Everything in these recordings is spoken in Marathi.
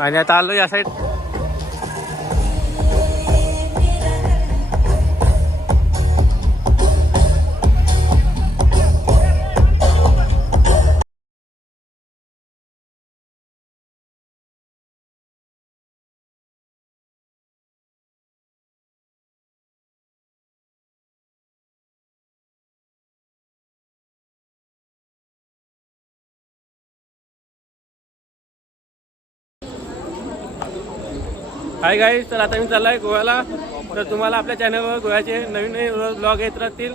आणि आता आलो या साईड. हाय गाईज, तर आता मी चाललो आहे गोव्याला. तर तुम्हाला आपल्या चॅनलवर गोव्याचे नवीन नवीन ब्लॉग येत राहतील,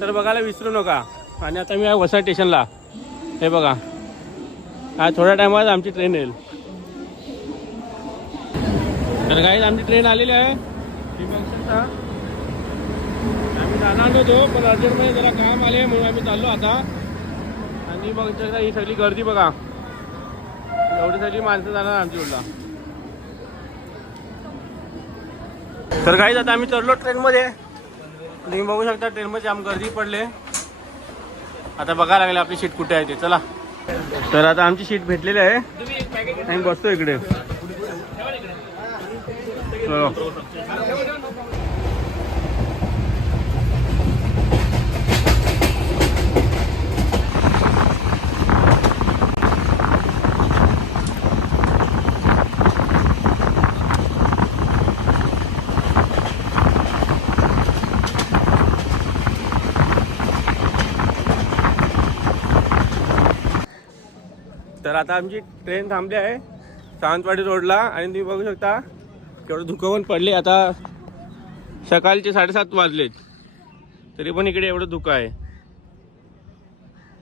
तर बघायला विसरू नका. आणि आता मी आहे वसई स्टेशनला. हे बघा, आज थोड्या टायमात आमची ट्रेन येईल. तर गाईज आमची ट्रेन आलेली आहे. आम्ही जाणार होतो, पण अर्जंटमध्ये जरा काम आले म्हणून आम्ही चाललो आता. आणि बघा ही सगळी गर्दी बघा, एवढी सगळी माणसं जाणार आमची उडला. तर गाईज आता आम्ही चढलो ट्रेनमध्ये. तुम्ही बघू शकता ट्रेनमध्ये आम गर्दी पडले. आता बघायला लागले आपली सीट कुठे आहे ते. चला, तर आता आमची सीट भेटलेली आहे. आम्ही बसतो इकडे. तर आता आमची ट्रेन थांबली आहे सावंतवाडी रोडला. आणि तुम्ही बघू शकता केवढं धुकं पण पडले. आता सकाळचे 7:30 वाजलेत, तरी पण इकडे एवढं धुकं आहे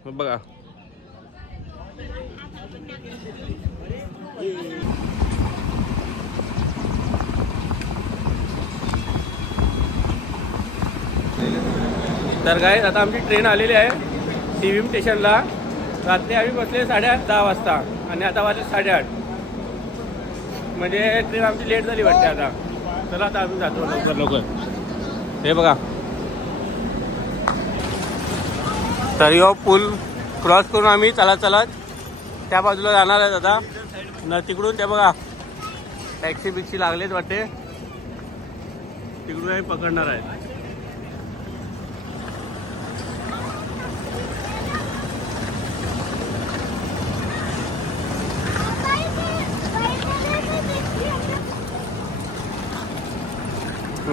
बघा. तर गाईज आता आमची ट्रेन आलेली आहे TVM स्टेशनला. रात्री आम्ही बसले 8:30-10 वाजता आणि आता वाजले 8:30. म्हणजे ट्रेन आमची लेट झाली वाटते आता. चला आता आम्ही जातो लवकर. हे बघा, तर यो पूल क्रॉस करून आम्ही चालत त्या बाजूला जाणार आहेत आता. न तिकडून ते बघा टॅक्सी बिक्सी लागलेत वाटते, तिकडून आम्ही पकडणार आहेत.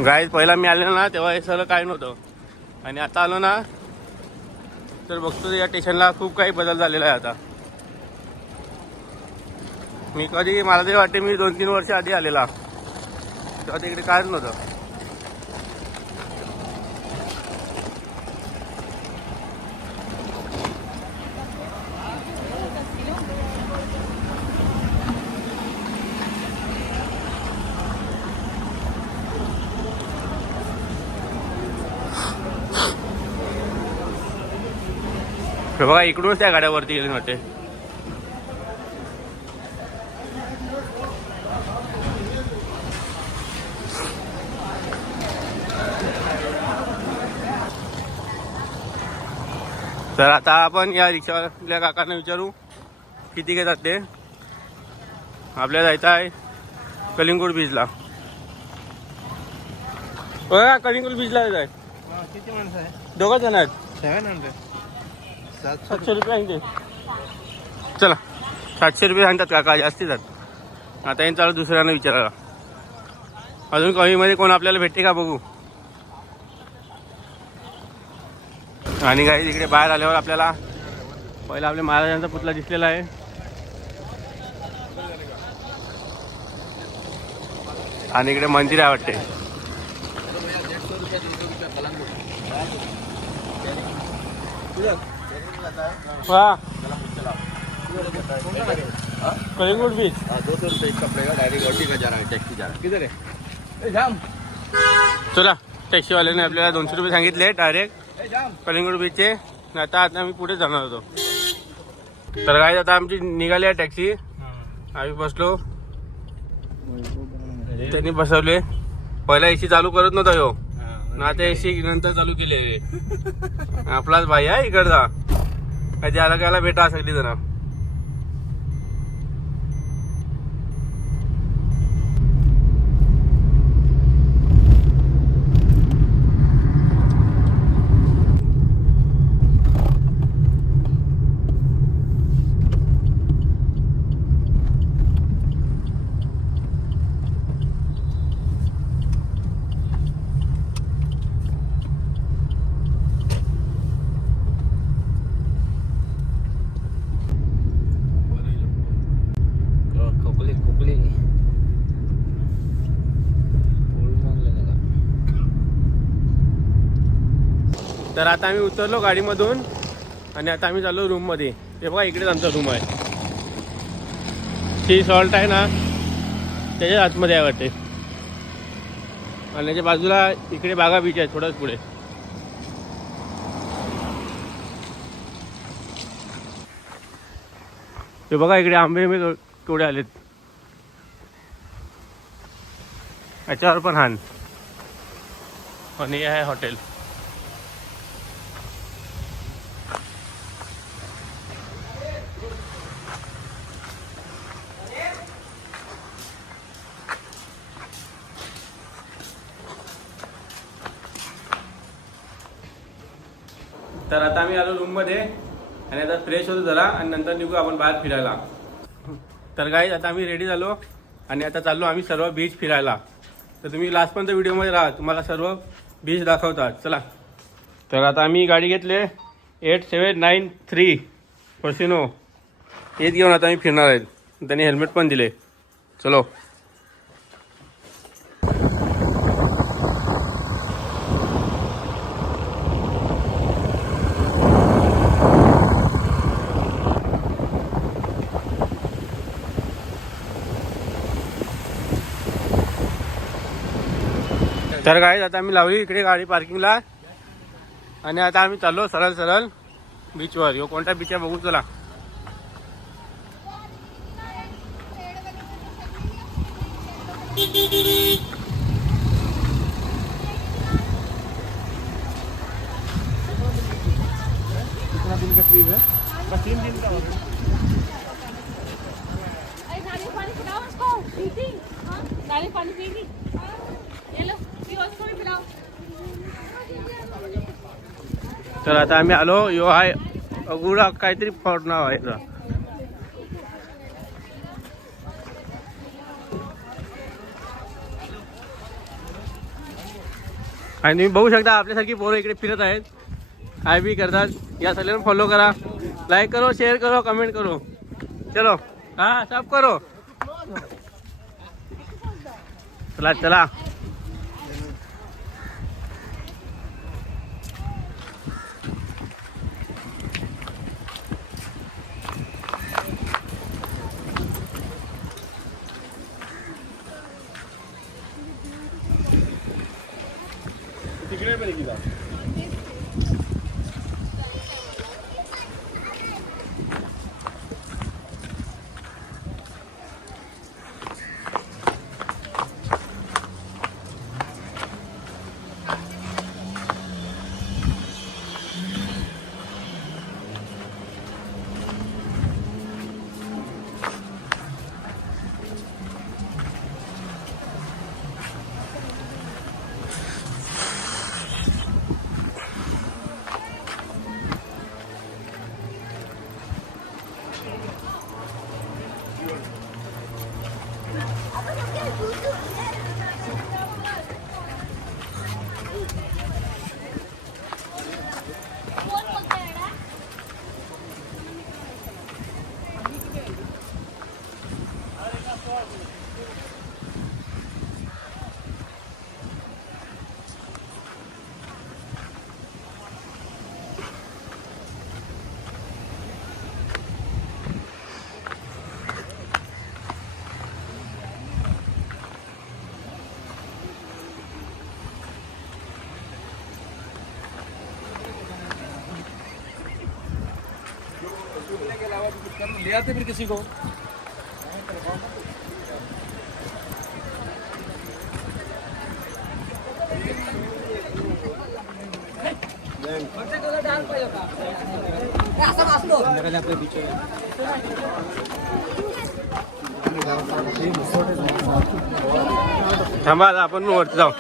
गाईज पहिला मी आलो ना तेव्हा हे सगळं काय नव्हतं, आणि आता आलो ना तर बघतो या स्टेशनला खूप काही बदल झालेला आहे आता. मला तरी वाटते मी 2-3 वर्ष आधी आलेला, तेव्हा तिकडे कायच नव्हतं. बघा इकडूनच त्या गाड्यावरती गेले वाटते. तर आता आपण या रिक्षावाल्या काकांना विचारू किती घेतात ते. आपल्याला जायचं आहे कलिंगूट बीचला. बघा कलिंगूट बीचला जायचं आहे. किती माणसं आहे? 2 जण आहेत. 700. 700 रुपये सांगते. चला 700 रुपये सांगतात काका, जास्ती जात. आता येईन चालू दुसऱ्यांना विचारायला. अजून कमीमध्ये कोण आपल्याला भेटते का बघू. आणि काही इकडे बाहेर आल्यावर आपल्याला पहिला आपल्या महाराजांचा पुतळा दिसलेला आहे. आणि इकडे मंदिर आहे वाटते. हाँ कलिंगूट बीच 200 रुपये इसका पड़ेगा. डायरेक्ट गाड़ी का जा रहा है, टैक्सी जा रहा है. किधर है? जाम. चला टॅक्सीवाल्याने आपल्याला 200 रुपये सांगितले डायरेक्ट कलिंगूट बीचचे. आता आम्ही पुढे जाणार होतो. तर काय आता आमची निघाली आहे टॅक्सी. आम्ही बसलो, त्यांनी बसवले. पहिला AC चालू करत नव्हता ह्यो, आता AC नंतर चालू केले. आपलाच भाई आहे इकडचा. कधी आला गेला भेटा सगळी जण. तर आता आम्ही उतरलो गाडीमधून आणि आता आम्ही चाललो रूममध्ये. ते बघा इकडेच आमचा रूम आहे. सी सॉल्ट आहे ना त्याच्याच आतमध्ये आहे वाटते. आणि त्याच्या बाजूला इकडे बागा बीच आहे थोडंच पुढे. ते बघा इकडे आंबे केवढे आलेत. याच्यावर पण हान. आणि हे आहे हॉटेल. तर आता आम्ही आलो रूममध्ये आणि आता फ्रेश होतो जरा आणि नंतर निघू आपण बाहेर फिरायला. तर गाईज आता आम्ही रेडी झालो आणि आता चाललो आम्ही सर्व बीच फिरायला. तर तुम्ही लास्टपर्यंत व्हिडिओमध्ये राहा, तुम्हाला सर्व बीच दाखवतात. चला. तर आता आम्ही गाडी घेतले 8793 फॉर्च्युनो. हेच घेऊन आता आम्ही फिरणार आहेत. त्यांनी हेल्मेट पण दिले. चलो. तर गाईज आता आम्ही लावली इकडे गाडी पार्किंगला आणि आता आम्ही चाललो सरळ सरळ बीचवर. यो कोणता बीच आहे बघू. चला. कितना दिन का ट्रिप है? बस 3 दिन का होगा. तर आता आम्ही आलो. यो आहे अगुडा काहीतरी फॉर्ट नाव आहे याचं. आणि तुम्ही बघू शकता आपल्यासारखी पोरं इकडे फिरत आहेत. काय बी करतात. या सगळ्यांना फॉलो करा, लाईक करो, शेअर करो, कमेंट करो. चलो. हाँ सब करो. चला चला. तिकडे पण किती ले आते फिर किसी को. थांबा आपण वरती जाऊ.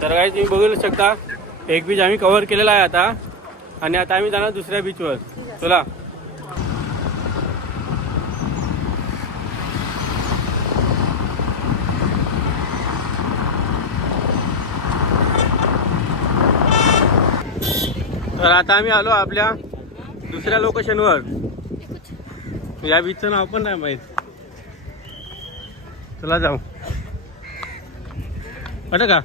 तर काय तुम्ही बघू शकता एक बीच आम्ही कव्हर केलेला आहे आता आणि आता आम्ही जाणार दुसऱ्या बीचवर. चला तर आता आम्ही आलो आपल्या दुसऱ्या लोकेशनवर. या बीचचं नाव पण नाही माहीत. चला जाऊ वाटतं का.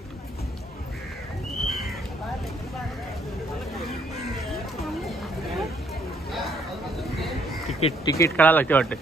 तिकीट काढायला लागते वाटते.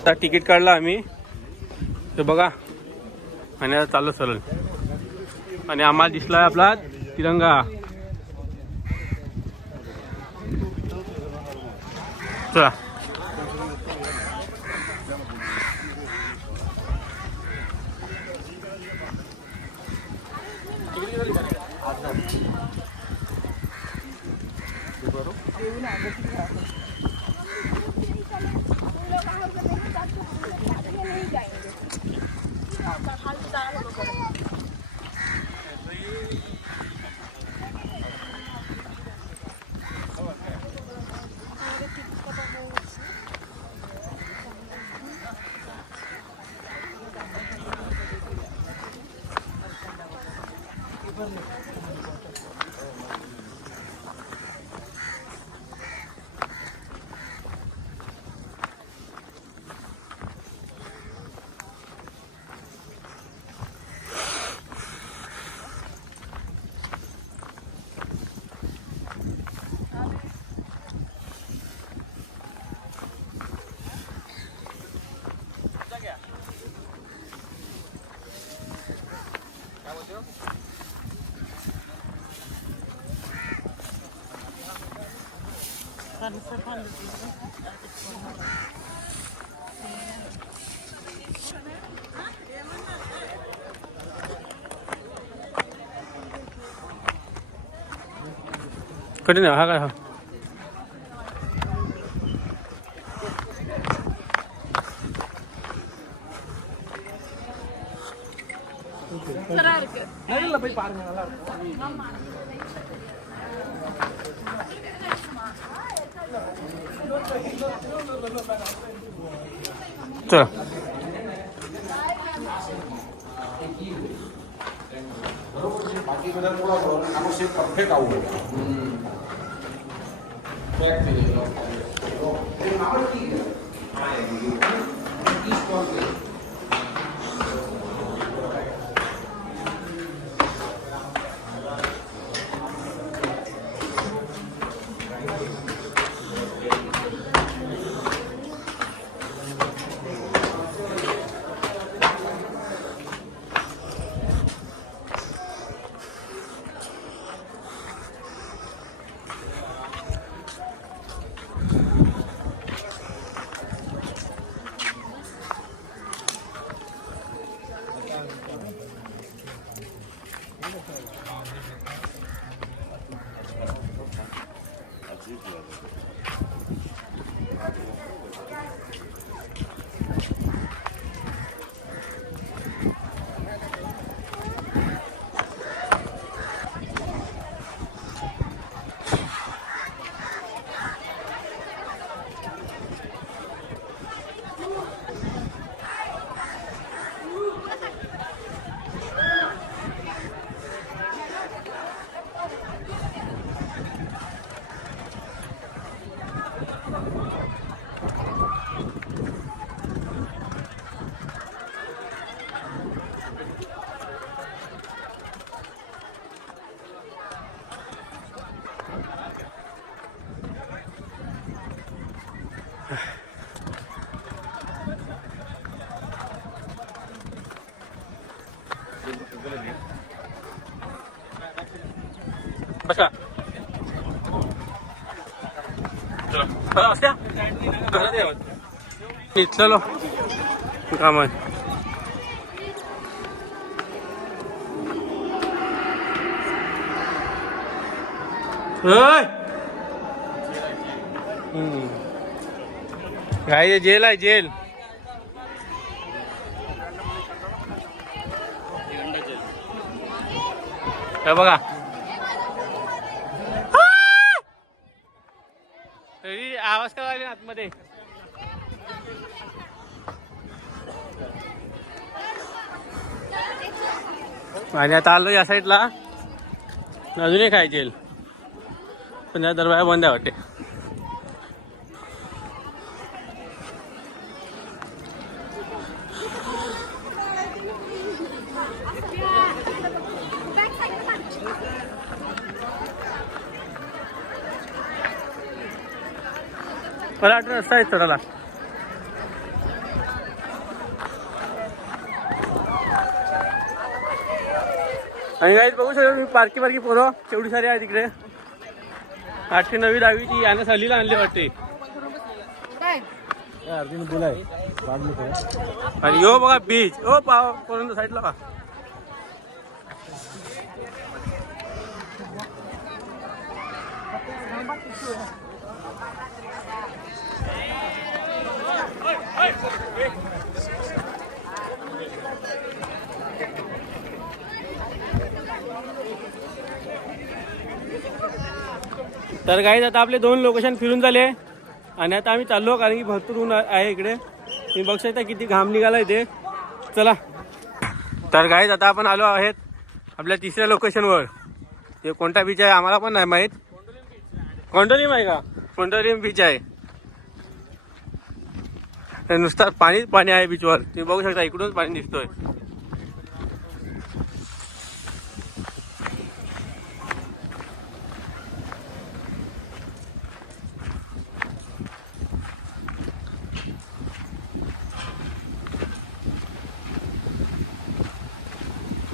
आता तिकीट काढला आम्ही ते बघा आणि आता चालू सरळ आणि आम्हाला दिसला आपला तिरंगा. चला कधी नाही हा काय हा चला बसा इथलं काम आहे. काय जेल आहे जेल. हे बघा तरी आवाज का लागले आतमध्ये. आणि आता आलो या साईडला अजून एक आहे जेल पण या दरवाजा बंद आहे वाटते. मला वाटतं रस्ता आहे चढायला. आणि गाईज बघू शकतो मी पारकी पोरं केवढी सारी आहे तिकडे. 8वी 9वी 10वी यानं सहलीला आणली वाटते. आणि यो बघा बीच ओ पाव पर्यंत साईडला का. तर गाईज आता आपले 2 लोकेशन फिरून झाले आणि आता आम्ही चाललो कारण की भरपूर ऊन आहे इकडे. तुम्ही बघू शकता किती घाम निघाला इथे. चला तर गाईज आता आपण आलो आहेत आपल्या 3ऱ्या लोकेशनवर. ते कोणता बीच आहे आम्हाला पण नाही माहीत. कोंडोलीम आहे का. कोंडोलीम बीच आहे. नुसतं पाणी आहे बीचवर. तुम्ही बघू शकता इकडूनच पाणी दिसतोय.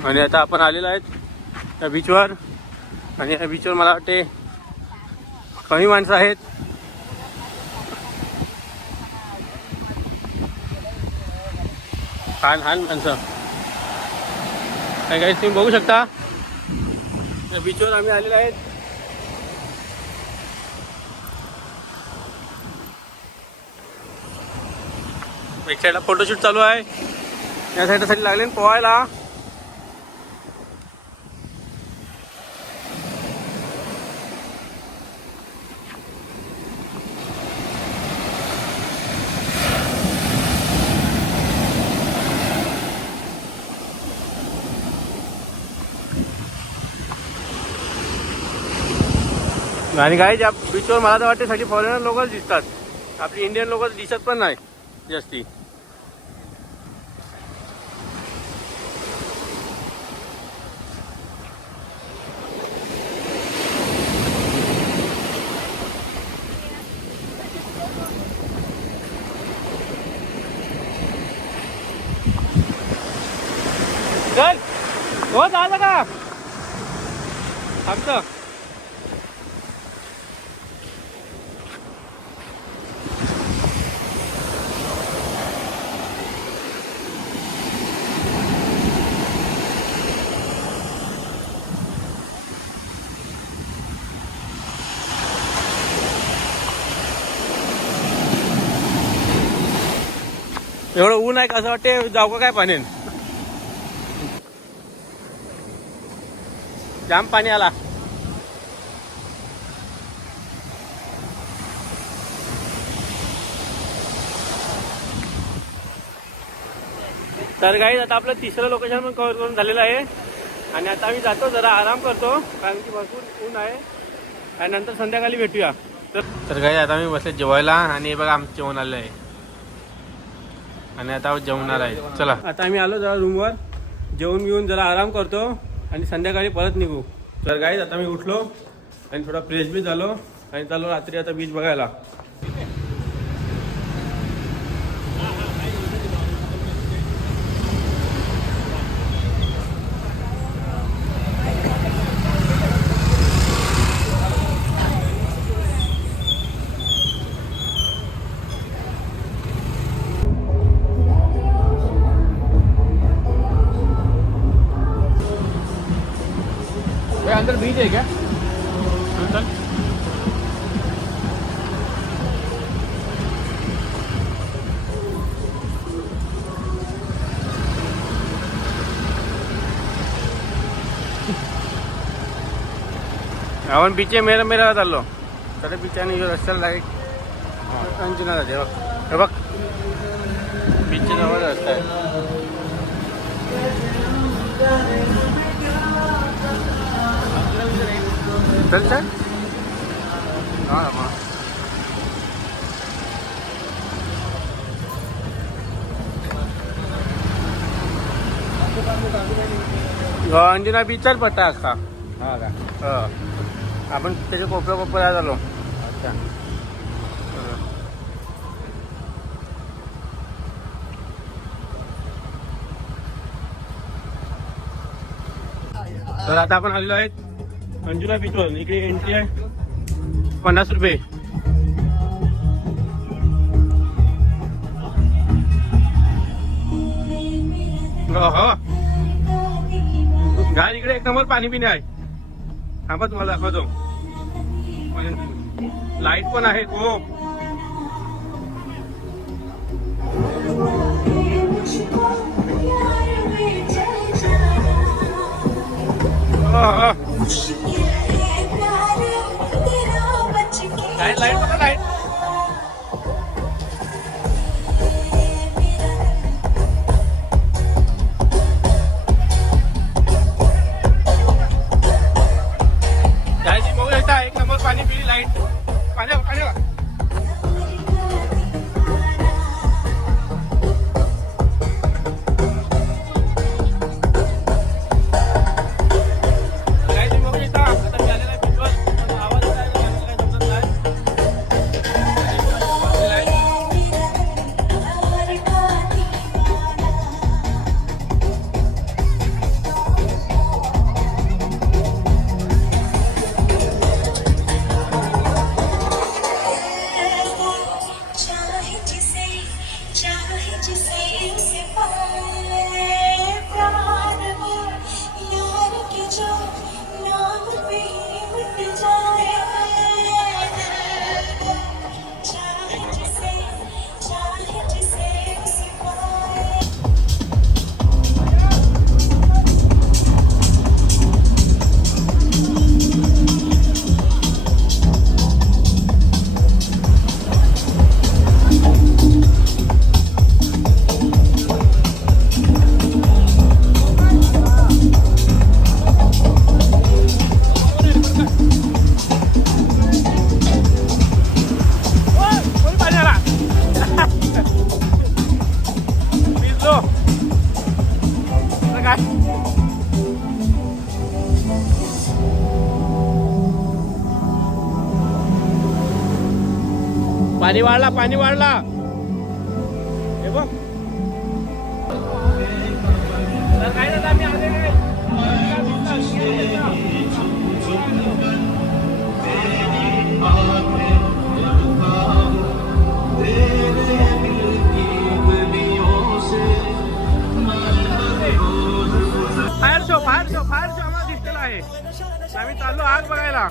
आणि आता आपण आलेलो आहेत या बीचवर. आणि या बीचवर मला वाटते कमी माणसं आहेत. लहान माणसं काय काही तुम्ही बघू शकता. या बीचवर आम्ही आलेलो आहेत. एक साईडला फोटोशूट चालू आहे. या साईडसाठी लागले पोहायला. आणि काय ज्या बीचवर मला तर वाटते सगळी फॉरेनर लोकच दिसतात. आपली इंडियन लोक दिसत पण नाही जास्ती. चल हो झालं का आमचं. एवढं ऊन आहे कसं वाटते जाऊ का काय पाण्यान. जाम पाणी आला. तर गाईज आता आपलं 3रं लोकेशन पण कव्हर करून झालेलं आहे. आणि आता आम्ही जातो जरा आराम करतो कारण की भरपूर ऊन आहे. आणि नंतर संध्याकाळी भेटूया. तर गाईज आता आम्ही बसले जेवायला. आणि बघा आमचं जेवण आलं आहे. आणि आता जेवणार आहे. चला आता आम्ही आलो जरा रूमवर जेवून घेऊन जरा आराम करतो आणि संध्याकाळी परत निघू. तर गाईज आता मी उठलो आणि थोडा फ्रेश बी झालो आणि चालू रात्री आता बीच बघायला. अंदर बीच है क्या? चल. आपण बीचे मेरा चाललो तर बीचाने रस्त्याला लाईट अंजुना जाते बघ. हे बघ बीचच्या जवळ रस्ता आहे. चल चल. हा मग अंजुना बीचचाच पट्टा अख्खा. हा का? आपण त्याच्या कोपऱ्यात झालो. अच्छा. तर आता आपण आलेलो आहेत अंजुना बीचवर. इकडे एंट्री आहे 50 रुपये. हो गाय इकडे एक नंबर पाणी पिणे आहे. थांबा तुम्हाला दाखवतो. लाईट पण आहे खूप. लाईट बघा लाईट. बघू शकता एक नंबर पाणी पिली लाईट. पाणी पाणी पाणी वाढला. हे बघ काय झालं आम्ही आले काय. फायर शो आम्हाला दिसलेला आहे. आम्ही चाललो आग बघायला.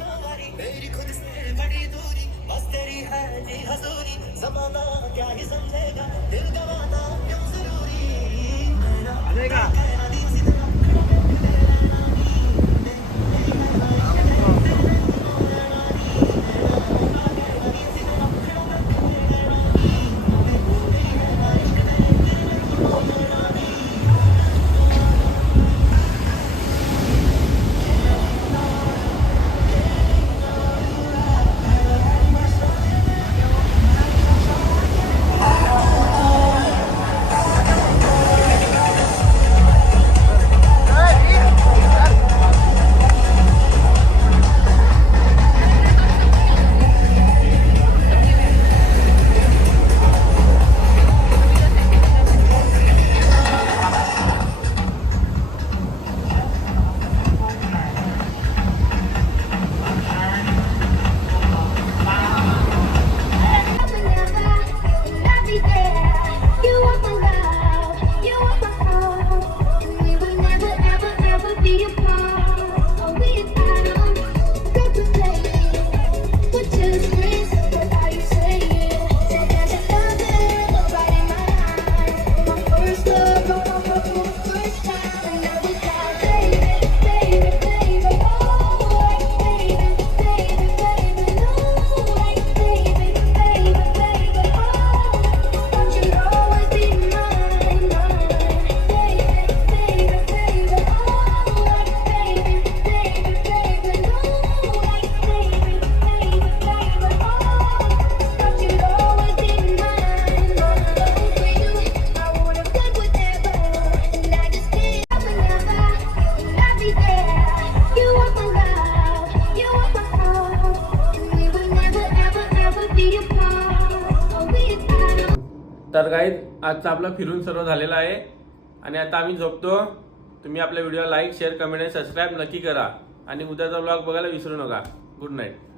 तर गाईज आजचा आपला फिरून सर्व झालेला आहे आणि आता आम्ही झोपतो. तुम्ही आपल्या व्हिडिओला लाईक शेअर कमेंट आणि सबस्क्राईब नक्की करा आणि उद्याचा व्लॉग बघायला विसरू नका. Good night.